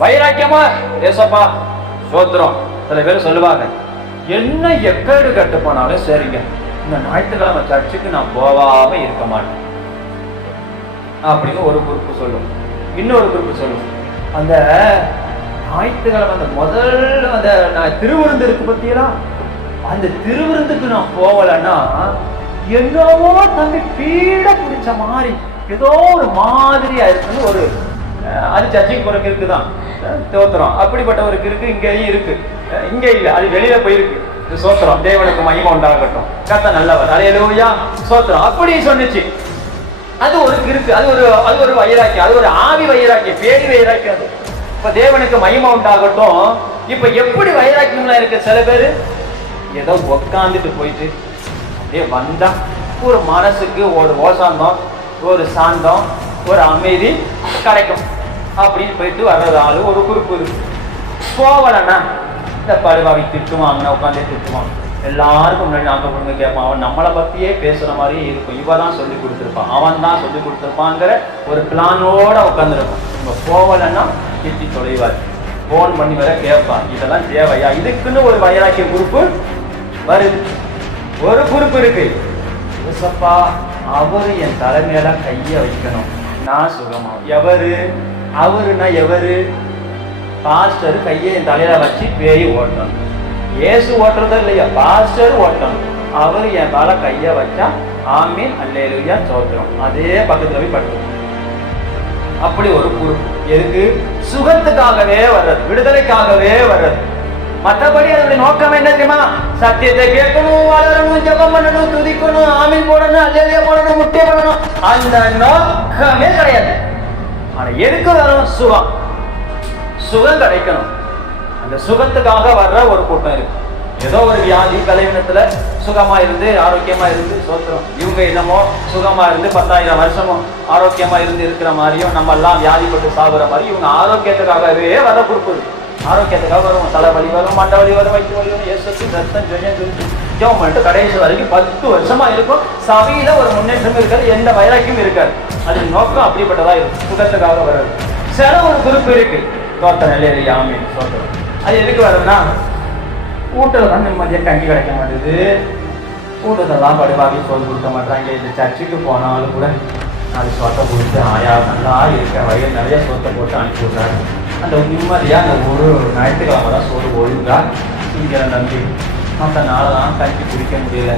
வைராக்கியமா ஏசப்பா சோத்திரம். சில பேர் சொல்லுவாங்க, என்ன எக்கேடு கட்டு போனாலும் சரிங்க, இந்த ஞாயிற்றுக்கிழமை சர்ச்சுக்கு நான் போகாம இருக்க மாட்டேன் அப்படின்னு ஒரு குரூப்பு சொல்லும். இன்னொரு குரூப்பு சொல்லும், அந்த ஞாயிற்றுக்கிழமை அந்த முதல்ல அந்த திருவிருந்து இருக்கு பத்தியெல்லாம், அந்த திருவிருந்துக்கு நான் போகலன்னா என்னவோ தம்பி பீட பிடிச்ச மாதிரி ஏதோ ஒரு மாதிரியா இருக்குன்னு ஒரு அது சர்ச்சைக்கு போறக்கு இருக்குதான் சோத்திரம். அப்படிப்பட்ட ஒரு இருக்கு இங்கேயும் இருக்கு, இங்க இல்ல, அது வெளியில போயிருக்கு. சோத்திரம். தேவனுக்கு மகிமை உண்டாகட்டும். கர்த்தர் நல்லவர். அல்லேலூயா சோத்திரம். அப்படி சொன்னிச்சு. அது ஒரு இருக்கு, அது ஒரு வைராக்கியம், அது ஒரு ஆவி வைராக்கியம், பேடி வைராக்கியம். அது இப்ப தேவனுக்கு மகிமை உண்டாகட்டும். இப்ப எப்படி வைராக்கியம்லாம் இருக்கு, சில பேரு ஏதோ உக்காந்துட்டு போயிட்டு அப்படியே வந்தா ஒரு மனசுக்கு ஒரு ஓசாந்தம், ஒரு சாந்தம், ஒரு அமைதி கிடைக்கும் அப்படின்னு போயிட்டு வர்றது ஆளு ஒரு குறிப்பு இருக்கு. போகலன்னா இந்த பழுவாவி திட்டுவாங்கன்னா உட்காந்தே திட்டுவான். எல்லாருக்கும் முன்னாடி நாங்கள் கொடுங்க கேட்பான். அவன் நம்மளை பத்தியே பேசுற மாதிரியே இருக்கும். இவ தான் சொல்லி கொடுத்துருப்பான், அவன் தான் சொல்லி கொடுத்துருப்பாங்கிற ஒரு பிளானோட உட்காந்துருப்பான். இவங்க போகலன்னா திட்டி தொலைவார், போன் பண்ணி வர கேட்பான். இதெல்லாம் தேவையா? இதுக்குன்னு ஒரு வைராக்கிய குரூப்பு வருது. ஒரு குரூப் இருக்கு, ஏசப்பா அவரு என் தலைமையில கைய வைக்கணும், நான் சுகமா. எவரு அவருன்னா எவரு? பாஸ்டர் கையை என் தலையில வச்சு பேய் ஓட்டணும். ஏசு ஓட்டுறதா இல்லையா, பாஸ்டர் ஓட்டணும். அவரு என் மேல கைய வச்சா ஆமீன் அல்லேலூயா சோத்திரம். அதே பக்கத்துல போய் படுத்து. அப்படி ஒரு குரூப். எதுக்கு? சுகத்துக்காகவே வர்றது, விடுதலைக்காகவே வர்றது. மற்றபடி அதனுடைய நோக்கம் என்ன தெரியுமா? சத்தியத்தை கேட்கணும், வளரணும், ஜெபம் பண்ணணும், துதிக்கணும், ஆமீன் போடணும், அல்லேலூயா போடணும், முட்டை போடணும். அந்த நோக்கமே கிடையாது. ஆனா எதுக்கு வரும்? சுகம். சுகம் கிடைக்கணும். அந்த சுகத்துக்காக வர்ற ஒரு கூட்டம் இருக்கு. ஏதோ ஒரு வியாதி பலவீனத்துல சுகமா இருந்து ஆரோக்கியமா இருந்து சோத்திரம். இவங்க என்னமோ சுகமா இருந்து 10,000 வருஷமும் ஆரோக்கியமா இருந்து இருக்கிற மாதிரியும் நம்ம எல்லாம் வியாதிப்பட்டு சாகுற மாதிரி இவங்க ஆரோக்கியத்துக்காகவே வர குரூப் இருக்கு. ஆரோக்கியத்துக்காக வரும், தலைவலி வரும், மண்டை வலி வரும், வயிற்று வலி வரும், ஏசத்து ரத்தம் ஜெபம் பண்ணிட்டு கடைசி வரைக்கும் 10 வருஷமா இருக்கும். சபையில ஒரு முன்னேற்றம் இருக்காது, எந்த வைராக்கியம் இருக்காது. அது நோக்கம் அப்படிப்பட்டதா இருக்கும், சுகத்துக்காக வர்றது. சில ஒரு குரூப் இருக்கு, தோட்டம் நிலையில ஆமீன் சோத்திரம். அது எதுக்கு வருதுன்னா, வீட்டில் தான் நிம்மதியாக கஞ்சி கிடைக்க மாட்டேது, வீட்டத்தெல்லாம் படுவாக்கி சோறு கொடுக்க மாட்டாங்க. இந்த சர்ச்சுக்கு போனாலும் கூட 4 சோத்தை கொடுத்து ஆயா நல்லா இருக்க வயல் நிறைய சோத்தை போட்டு அனுப்பி விட்றாங்க. அந்த நிம்மதியாக அந்த ஒரு ஞாயிற்றுக்கிழமை தான் சோறு ஒழுங்கா திங்கிற நம்பி. மற்ற நாளெல்லாம் கஞ்சி குடிக்க முடியல,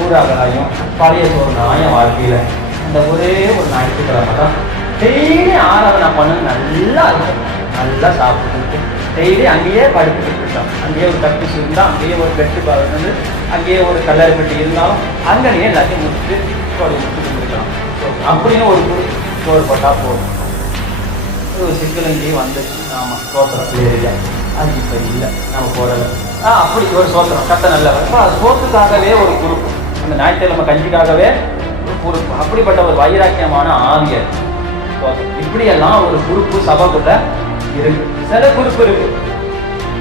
ஊராகலாயும் பழைய சோறு நாயம் வாழ்க்கையில் அந்த ஒரே ஒரு ஞாயிற்றுக்கிழமை தான் டெய்லி ஆராதனை பண்ணு நல்லா இருக்கும். நல்லா சாப்பிட்டு டெய்லி அங்கேயே படுத்துக்கிட்டு இருக்கோம். அங்கேயே ஒரு கட்டிச்சு இருந்தால் அங்கேயே ஒரு பெட்டு வந்து அங்கேயே ஒரு கல்லறை பெட்டி இருந்தாலும் அங்கேயே எல்லாத்தையும் முடிச்சுட்டு சோறு முடிச்சுட்டு முடிக்கலாம். அப்படின்னு ஒரு சோறு போட்டால் போதும். ஒரு சிக்கல் இங்கேயும் வந்துச்சு. ஆமாம் சோத்திரம் ஏரியா அது இப்போ இல்லை, நம்ம போடலை. அப்படி ஒரு சோத்திரம் கட்ட நல்லவர். இப்போ அது சோத்துக்காகவே ஒரு குரூப், அந்த ஞாயிற்றுக்கிழமை கஞ்சிக்காகவே ஒரு குரூப். அப்படிப்பட்ட ஒரு வைராக்கியமான ஆவியர் சோத்திரம். இப்படியெல்லாம் ஒரு குரூப்பு சபைக்குள்ள இருக்கு. சில குரூப் இருக்கு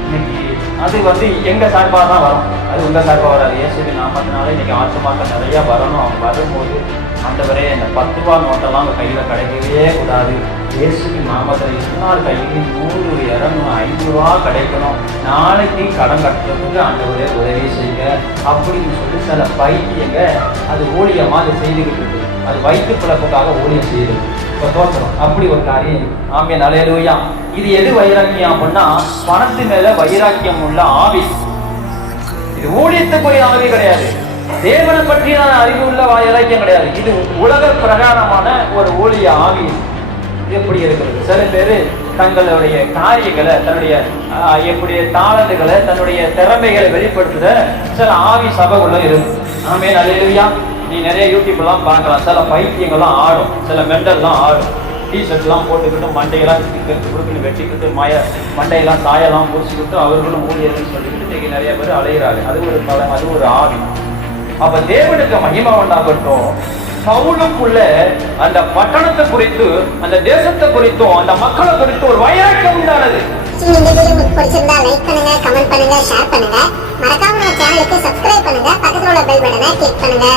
இன்னைக்கு, அது எங்க சார்பாக தான் வரும், அது உங்க சார்பாக வராது. இயேசுவின் நாமத்தினால இன்னைக்கு ஆத்துமாக்கள் நிறைய வரணும். அவங்க வரும்போது ஆண்டவரே இந்த 10 ரூபா நோட்டெல்லாம் அவங்க கையில கிடைக்கவே கூடாது. இயேசுவின் நாமத்தில் எல்லார் கையிலையும் 100, 200, 5 ரூபா கிடைக்கணும். நாளைக்கு கடன் கட்டுறதுக்கு ஆண்டவரே உதவி செய்யுங்க அப்படின்னு சொல்லி சில பைத்தியங்க அது ஊழியமா அதை செய்துக்கிட்டு இருக்கு. அது வயிற்று பிழப்புக்காக ஊழியம் செய்யுது. இப்போ தோற்றணும் அப்படி ஒரு காரியம். ஆமீன் அல்லேலூயா. இது எது வைராக்கியம் அப்படின்னா, பணத்து மேல வைராக்கியம் உள்ள ஆவி. இது ஊழியத்துக்குரிய ஆவி கிடையாது, தேவனை பற்றின அறிவு உள்ள வைராக்கியம் கிடையாது. இது உலக பிரகாரமான ஒரு ஊழிய ஆவி. எப்படி இருக்கிறது? சில பேர் தங்களுடைய காரியங்களை, தன்னுடைய எப்படி தாளந்துகளை, தன்னுடைய திறமைகளை வெளிப்படுத்துற சில ஆவி சபைக்குள்ள இருக்கு. ஆமீன் அல்லேலூயா. நீ நிறைய யூடியூப்லாம் பார்க்கலாம், சில பைத்தியங்கள்லாம் ஆடும், சில மெண்டல்லாம் ஆடும். டிஷர்ட்லாம் போட்டுக்கிட்டு மண்டையெல்லாம் கொடுக்குன்னு வெட்டிக்கிட்டு மண்டையெல்லாம் சாயெல்லாம் முடிச்சுக்கிட்டு அவர்களும் ஊழியர்கள் சொல்லிக்கிட்டு இன்னைக்கு நிறைய பேர் அலைகிறாங்க. அது ஒரு ஆவி. அப்ப தேவனுக்கு மகிமை உண்டாகட்டும். பவுலுக்குள்ள அந்த பட்டணத்தை குறித்து, அந்த தேசத்தை குறித்தும், அந்த மக்களை குறித்து ஒரு வைராக்கியம் உண்டானது. இந்த வீடியோ உங்களுக்கு பிடிச்சிருந்தா லைக் பண்ணுங்க, கமெண்ட் பண்ணுங்க, ஷேர் பண்ணுங்க. மறக்காம நம்ம சேனலுக்கு சப்ஸ்கிரைப் பண்ணுங்க. பக்கத்துல உள்ள பெல் பட்டனை கிளிக் பண்ணுங்க.